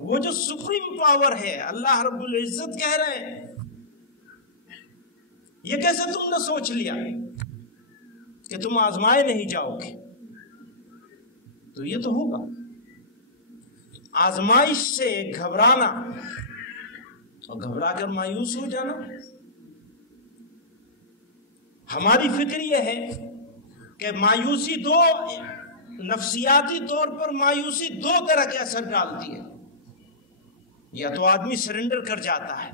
وہ جو supreme power ہے، اللہ رب العزت کہہ رہے ہیں یہ کیسے تم نے سوچ لیا کہ تم آزمائے نہیں جاؤ گے؟ تو یہ تو ہوگا، آزمائش سے گھبرانا اور گھبرا کر مایوس ہو جانا۔ ہماری فکر یہ ہے کہ مایوسی نفسیاتی طور پر مایوسی دو طرح کے اثر ڈالتی ہے۔ یا تو آدمی سرنڈر کر جاتا ہے،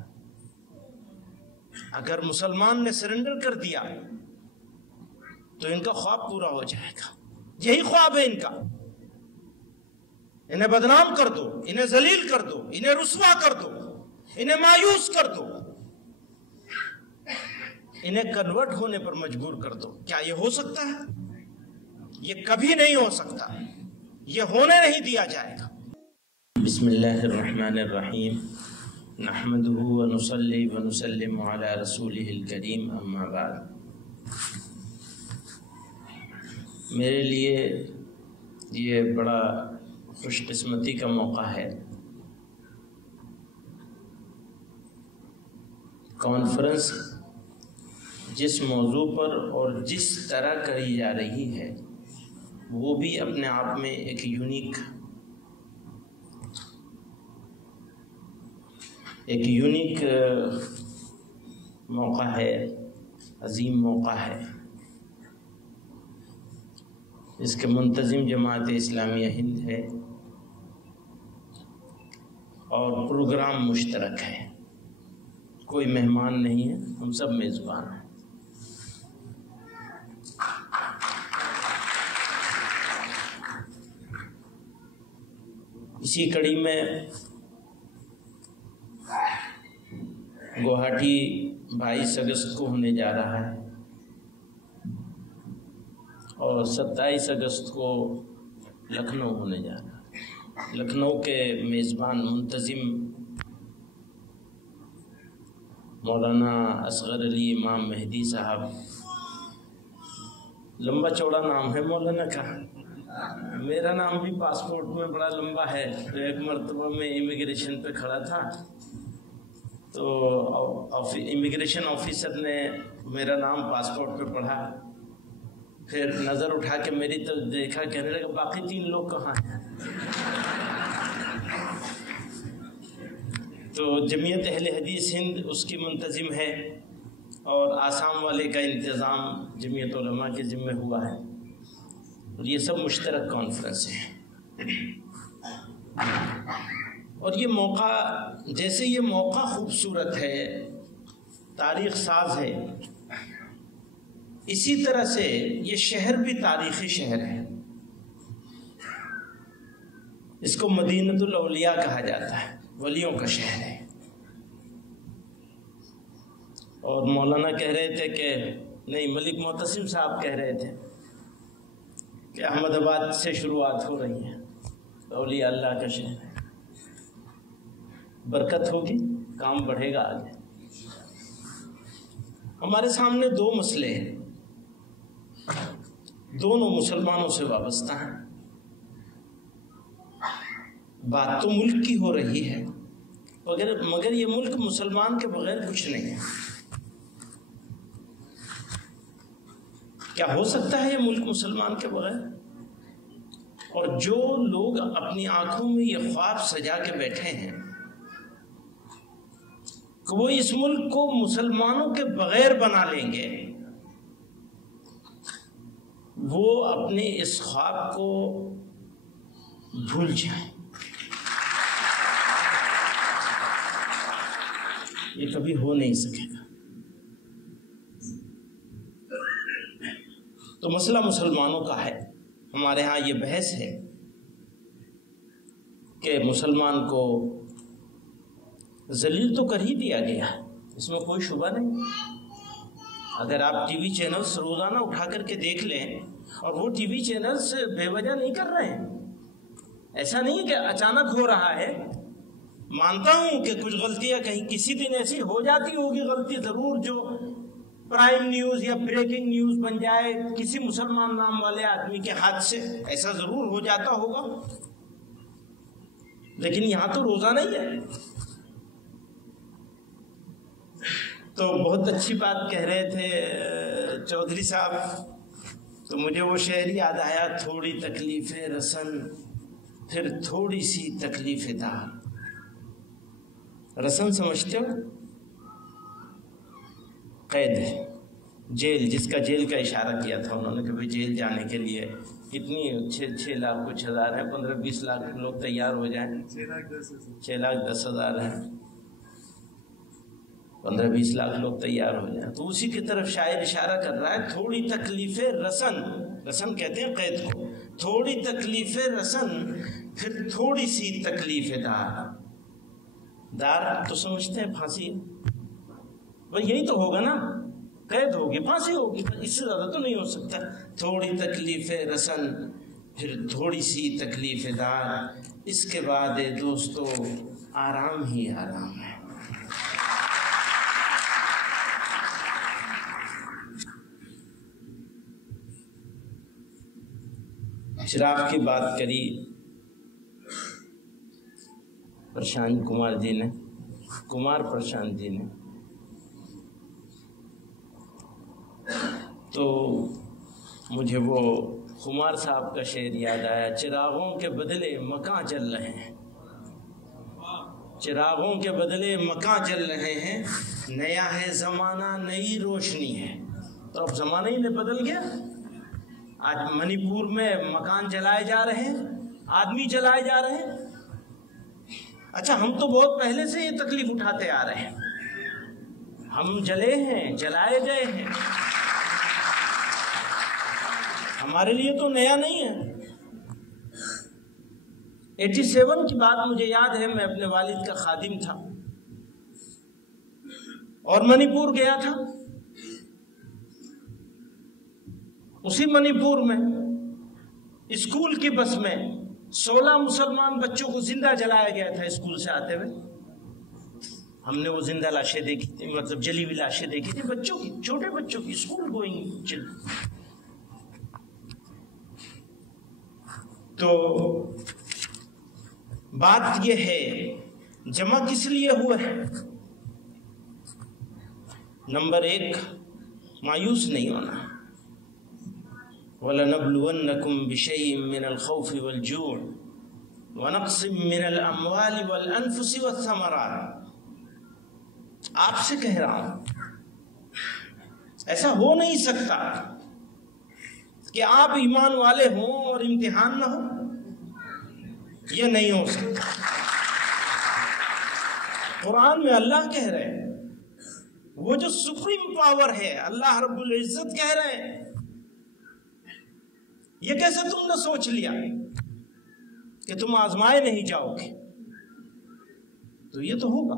اگر مسلمان نے سرنڈر کر دیا تو ان کا خواب پورا ہو جائے گا، یہی خواب ہے ان کا، انہیں بدنام کر دو، انہیں ذلیل کر دو، انہیں رسوا کر دو، انہیں مایوس کر دو، انہیں کنورٹ ہونے پر مجبور کر دو۔ کیا یہ ہو سکتا ہے؟ یہ کبھی نہیں ہو سکتا، یہ ہونے نہیں دیا جائے گا۔ بسم اللہ الرحمن الرحیم، نحمدہ ونصلی ونسلم علی رسولہ الکریم، اما بعد۔ میرے لیے یہ بڑا خوش قسمتی کا موقع ہے، کانفرنس جس موضوع پر اور جس طرح کری جا رہی ہے وہ بھی اپنے آپ میں ایک یونیک موقع ہے، عظیم موقع ہے۔ اس کے منتظم جماعت اسلامیہ ہند ہے اور پروگرام مشترک ہے، کوئی مہمان نہیں ہے، ہم سب میزبان ہیں۔ اسی کڑی میں گوہاٹی 22 اگست کو ہونے جا رہا ہے اور 27 اگست کو لکھنؤ ہونے جا رہا ہے۔ لکھنؤ کے میزبان منتظم مولانا اصغر علی امام مہدی صاحب، لمبا چوڑا نام ہے مولانا کا، میرا نام بھی پاسپورٹ میں بڑا لمبا ہے۔ تو ایک مرتبہ میں امیگریشن پہ کھڑا تھا تو امیگریشن آفیسر نے میرا نام پاسپورٹ پہ پڑھا، پھر نظر اٹھا کے میری طرف دیکھا، کہنے لگا باقی 3 لوگ کہاں ہیں؟ تو جمعیت اہل حدیث ہند اس کی منتظم ہے اور آسام والے کا انتظام جمعیت علماء کے ذمہ ہوا ہے، اور یہ سب مشترک کانفرنس ہیں۔ اور یہ موقع، جیسے یہ موقع خوبصورت ہے، تاریخ ساز ہے، اسی طرح سے یہ شہر بھی تاریخی شہر ہے۔ اس کو مدینۃ الاولیاء کہا جاتا ہے، ولیوں کا شہر ہے۔ اور مولانا کہہ رہے تھے کہ نہیں، ملک معتصم صاحب کہہ رہے تھے کہ احمد آباد سے شروعات ہو رہی ہے، اولیاء اللہ کا شہر ہے، برکت ہوگی، کام بڑھے گا آگے۔ ہمارے سامنے 2 مسئلے ہیں، دونوں مسلمانوں سے وابستہ ہیں۔ بات تو ملک کی ہو رہی ہے، مگر یہ ملک مسلمان کے بغیر کچھ نہیں ہے۔ کیا ہو سکتا ہے یہ ملک مسلمان کے بغیر؟ اور جو لوگ اپنی آنکھوں میں یہ خواب سجا کے بیٹھے ہیں کہ وہ اس ملک کو مسلمانوں کے بغیر بنا لیں گے، وہ اپنے اس خواب کو بھول جائیں۔ یہ کبھی ہو نہیں سکے گا۔ تو مسئلہ مسلمانوں کا ہے۔ ہمارے ہاں یہ بحث ہے کہ مسلمان کو ذلیل تو کر ہی دیا گیا، اس میں کوئی شبہ نہیں۔ اگر آپ ٹی وی چینلز روزانہ اٹھا کر کے دیکھ لیں، اور وہ ٹی وی چینلز بے وجہ نہیں کر رہے ہیں، ایسا نہیں کہ اچانک ہو رہا ہے۔ مانتا ہوں کہ کچھ غلطیاں کہیں کسی دن ایسی ہو جاتی ہوگی، غلطی ضرور، جو پرائم نیوز یا بریکنگ نیوز بن جائے کسی مسلمان نام والے آدمی کے ہاتھ سے، ایسا ضرور ہو جاتا ہوگا۔ لیکن یہاں تو روزہ نہیں ہے. تو بہت اچھی بات کہہ رہے تھے چودھری صاحب. تو مجھے وہ شعر یاد آیا، تھوڑی تکلیف رسن پھر تھوڑی سی تکلیف دار. رسن سمجھتے ہو؟ قید، جیل، جس کا جیل کا اشارہ کیا تھا انہوں نے کہ بھائی جیل جانے کے لیے کتنی 6 لاکھ کچھ ہزار ہیں، 15-20 لاکھ لوگ تیار ہو جائیں. 6,10,000 ہیں، 15-20 لاکھ لوگ تیار ہو جائیں. تو اسی کی طرف شاعر اشارہ کر رہا ہے. تھوڑی تکلیف رسن، رسن کہتے ہیں قید کو، تھوڑی تکلیف رسن پھر تھوڑی سی تکلیف دار. دار تو سمجھتے ہیں پھانسی، بھائی یہی تو ہوگا نا، قید ہوگی، پھانسی ہوگی، اس سے زیادہ تو نہیں ہو سکتا. تھوڑی تکلیف رسن پھر تھوڑی سی تکلیف دار، اس کے بعد دوستو آرام ہی آرام ہے. چراغ کی بات کری پرشانت کمار جی نے، کمار پرشانت جی نے، تو مجھے وہ خمار صاحب کا شعر یاد آیا. چراغوں کے بدلے مکاں جل رہے ہیں، چراغوں کے بدلے مکاں جل رہے ہیں، نیا ہے زمانہ نئی روشنی ہے. تو اب زمانہ ہی نہیں بدل گیا. آج منی پور میں مکان جلائے جا رہے ہیں، آدمی جلائے جا رہے ہیں. اچھا ہم تو بہت پہلے سے یہ تکلیف اٹھاتے آ رہے ہیں، ہم جلے ہیں، جلائے گئے ہیں، ہمارے لیے تو نیا نہیں ہے. 87 کی بات مجھے یاد ہے، میں اپنے والد کا خادم تھا اور منی پور گیا تھا. اسی منی پور میں اسکول کی بس میں 16 مسلمان بچوں کو زندہ جلایا گیا تھا اسکول سے آتے ہوئے. ہم نے وہ زندہ لاشیں دیکھی تھی، مطلب جلی ہوئی لاشیں دیکھی تھی بچوں کی، چھوٹے بچوں کی، اسکول گوئنگ چلڈرن. تو بات یہ ہے جمع کس لیے ہوئے ہیں؟ نمبر 1 مایوس نہیں ہونا. وَلَنَبْلُوَنَّكُمْ بِشَيْءٍ مِّنَ الْخَوْفِ وَالْجُوعِ وَنَقْصٍ مِّنَ الْأَمْوَالِ وَالْأَنفُسِ وَالثَّمَرَاتِ. آپ سے کہہ رہا ہوں، ایسا ہو نہیں سکتا کہ آپ ایمان والے ہوں اور امتحان نہ ہو. یہ نہیں ہو سکتا. قرآن میں اللہ کہہ رہے ہیں، وہ جو سپریم پاور ہے اللہ رب العزت کہہ رہے ہیں. یہ کیسے تم نے سوچ لیا کہ تم آزمائے نہیں جاؤ گے؟ تو یہ تو ہوگا.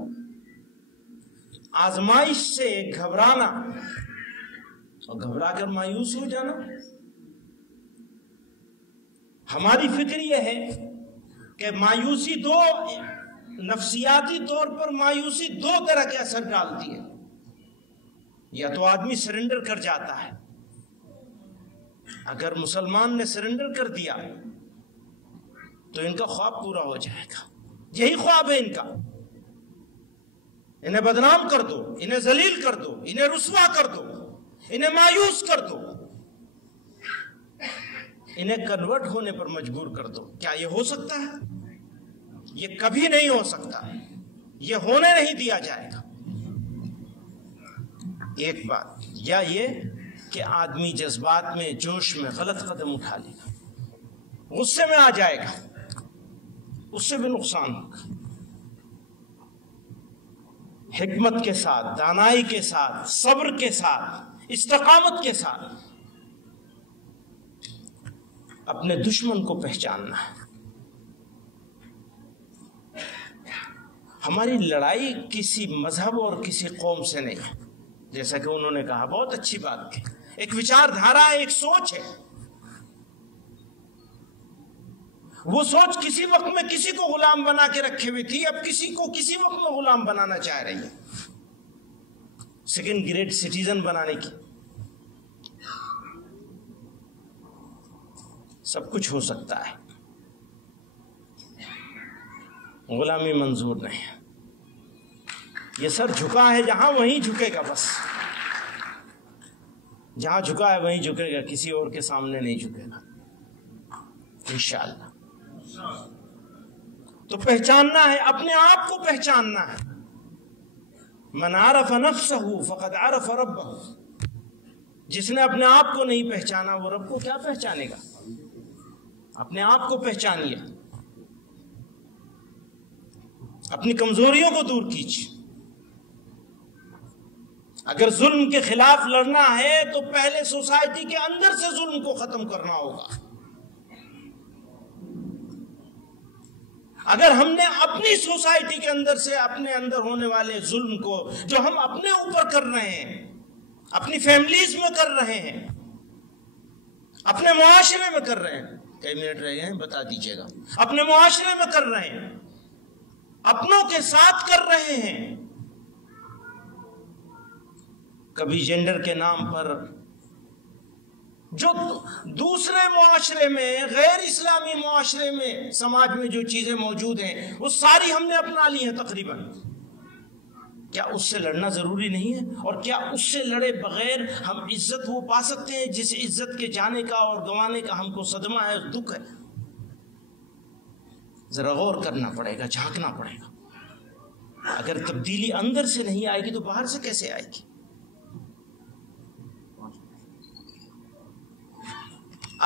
آزمائش سے گھبرانا اور گھبرا کر مایوس ہو جانا. ہماری فکر یہ ہے کہ مایوسی نفسیاتی طور پر مایوسی 2 طرح کے اثر ڈالتی ہے. یا تو آدمی سرنڈر کر جاتا ہے. اگر مسلمان نے سرنڈر کر دیا تو ان کا خواب پورا ہو جائے گا. یہی خواب ہے ان کا. انہیں بدنام کر دو، انہیں ذلیل کر دو، انہیں رسوا کر دو، انہیں مایوس کر دو، انہیں کنورٹ ہونے پر مجبور کر دو. کیا یہ ہو سکتا ہے؟ یہ کبھی نہیں ہو سکتا. یہ ہونے نہیں دیا جائے گا. ایک بات یا یہ کہ آدمی جذبات میں، جوش میں غلط قدم اٹھا لے گا، غصے میں آ جائے گا، اس سے بھی نقصان ہوگا. حکمت کے ساتھ، دانائی کے ساتھ، صبر کے ساتھ، استقامت کے ساتھ اپنے دشمن کو پہچاننا ہے. ہماری لڑائی کسی مذہب اور کسی قوم سے نہیں ہے. جیسا کہ انہوں نے کہا، بہت اچھی بات کی. ایک وچار دھارا ہے، ایک سوچ ہے. وہ سوچ کسی وقت میں کسی کو غلام بنا کے رکھے ہوئی تھی، اب کسی کو کسی وقت میں غلام بنانا چاہ رہی ہے، سیکنڈ گریڈ سٹیزن بنانے کی. سب کچھ ہو سکتا ہے. غلامی منظور نہیں ہے. یہ سر جھکا ہے جہاں وہیں جھکے گا، بس جہاں جھکا ہے وہیں جھکے گا، کسی اور کے سامنے نہیں جھکے گا انشاءاللہ. تو پہچاننا ہے، اپنے آپ کو پہچاننا ہے. من عرف نفسہ فقد عرف ربہ. جس نے اپنے آپ کو نہیں پہچانا وہ رب کو کیا پہچانے گا؟ اپنے آپ کو پہچانیے، اپنی کمزوریوں کو دور کیجیے. اگر ظلم کے خلاف لڑنا ہے تو پہلے سوسائٹی کے اندر سے ظلم کو ختم کرنا ہوگا. اگر ہم نے اپنی سوسائٹی کے اندر سے اپنے اندر ہونے والے ظلم کو جو ہم اپنے اوپر کر رہے ہیں، اپنی فیملیز میں کر رہے ہیں، اپنے معاشرے میں کر رہے ہیں، کئی منٹ رہ گئے ہیں بتا دیجیے گا، اپنے معاشرے میں کر رہے ہیں، اپنوں کے ساتھ کر رہے ہیں، کبھی جینڈر کے نام پر جو دوسرے معاشرے میں، غیر اسلامی معاشرے میں، سماج میں جو چیزیں موجود ہیں وہ ساری ہم نے اپنا لی ہیں تقریباً. کیا اس سے لڑنا ضروری نہیں ہے؟ اور کیا اس سے لڑے بغیر ہم عزت وہ پا سکتے ہیں جس عزت کے جانے کا اور گنوانے کا ہم کو صدمہ ہے، دکھ ہے؟ ذرا غور کرنا پڑے گا، جھانکنا پڑے گا. اگر تبدیلی اندر سے نہیں آئے گی تو باہر سے کیسے آئے گی؟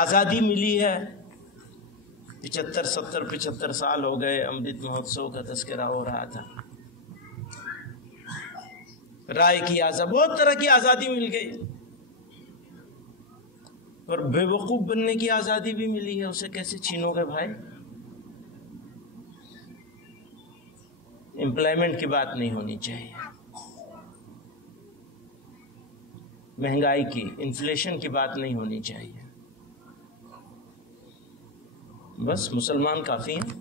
آزادی ملی ہے، 75 سال ہو گئے. امرت مہوتسو کا تذکرہ ہو رہا تھا. رائے کی آزادی، بہت طرح کی آزادی مل گئی، اور بے وقوف بننے کی آزادی بھی ملی ہے. اسے کیسے چھینو گے بھائی؟ امپلائمنٹ کی بات نہیں ہونی چاہیے، مہنگائی کی، انفلیشن کی بات نہیں ہونی چاہیے. بس مسلمان کافی ہیں،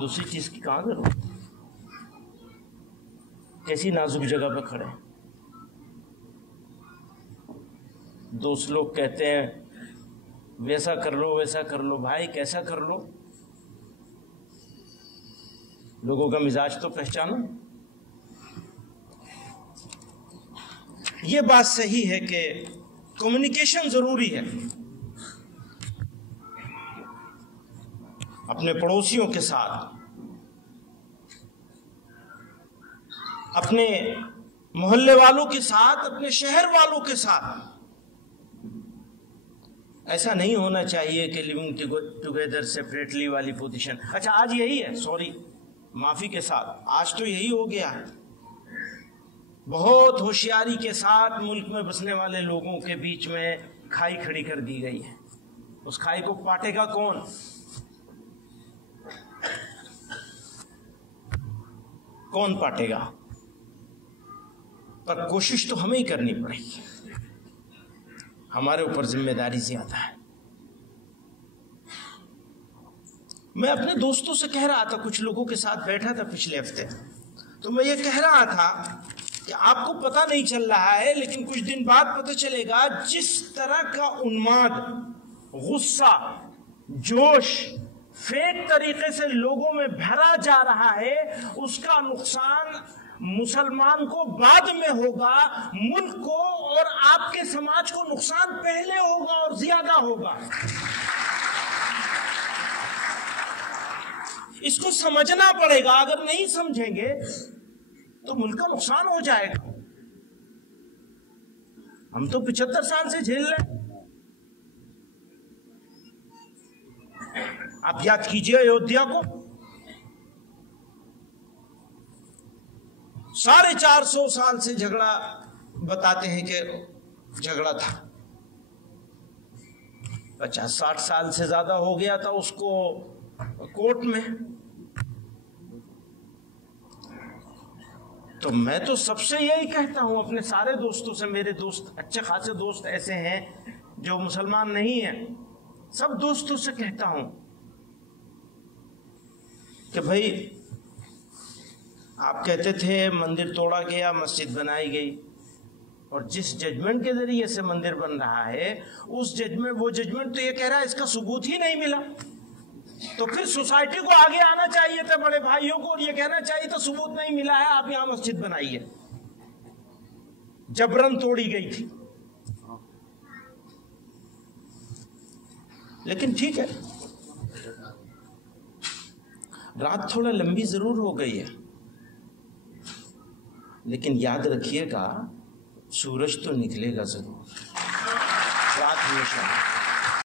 دوسری چیز کی کہاں ضرورت؟ کیسی نازک جگہ پہ کھڑے ہیں. دوست لوگ کہتے ہیں ویسا کر لو ویسا کر لو. بھائی کیسا کر لو؟ لوگوں کا مزاج تو پہچانو. یہ بات صحیح ہے کہ کمیونیکیشن ضروری ہے اپنے پڑوسیوں کے ساتھ، اپنے محلے والوں کے ساتھ، اپنے شہر والوں کے ساتھ. ایسا نہیں ہونا چاہیے کہ لیونگ ٹوگیدر سیپریٹلی والی پوزیشن. اچھا آج یہی ہے، سوری معافی کے ساتھ، آج تو یہی ہو گیا ہے. بہت ہوشیاری کے ساتھ ملک میں بسنے والے لوگوں کے بیچ میں کھائی کھڑی کر دی گئی ہے. اس کھائی کو پاٹے گا کون؟ کون پاٹے گا؟ پر کوشش تو ہمیں ہی کرنی پڑے گی، ہمارے اوپر ذمہ داری زیادہ ہے. میں اپنے دوستوں سے کہہ رہا تھا، کچھ لوگوں کے ساتھ بیٹھا تھا پچھلے ہفتے، تو میں یہ کہہ رہا تھا کہ آپ کو پتہ نہیں چل رہا ہے لیکن کچھ دن بعد پتہ چلے گا. جس طرح کا انماد، غصہ، جوش فیک طریقے سے لوگوں میں بھرا جا رہا ہے، اس کا نقصان مسلمان کو بعد میں ہوگا، ملک کو اور آپ کے سماج کو نقصان پہلے ہوگا اور زیادہ ہوگا. اس کو سمجھنا پڑے گا. اگر نہیں سمجھیں گے تو ملک کا نقصان ہو جائے گا. ہم تو 75 سال سے جھیل رہے ہیں. آپ یاد کیجئے ایودھیا کو، 450 سال سے جھگڑا بتاتے ہیں کہ جھگڑا تھا. 50-60 سال سے زیادہ ہو گیا تھا اس کو کورٹ میں. تو میں تو سب سے یہی کہتا ہوں، اپنے سارے دوستوں سے، میرے دوست اچھے خاصے دوست ایسے ہیں جو مسلمان نہیں ہیں، سب دوستوں سے کہتا ہوں کہ بھائی آپ کہتے تھے مندر توڑا گیا، مسجد بنائی گئی، اور جس ججمنٹ کے ذریعے سے مندر بن رہا ہے اس ججمنٹ، وہ ججمنٹ تو یہ کہہ رہا ہے اس کا ثبوت ہی نہیں ملا. تو پھر سوسائٹی کو آگے آنا چاہیے تھا، بڑے بھائیوں کو، اور یہ کہنا چاہیے تو ثبوت نہیں ملا ہے، آپ یہاں مسجد بنائی ہے، جبرن توڑی گئی تھی۔ لیکن ٹھیک ہے، رات تھوڑا لمبی ضرور ہو گئی ہے، لیکن یاد رکھیے گا سورج تو نکلے گا ضرور، رات ہمیشہ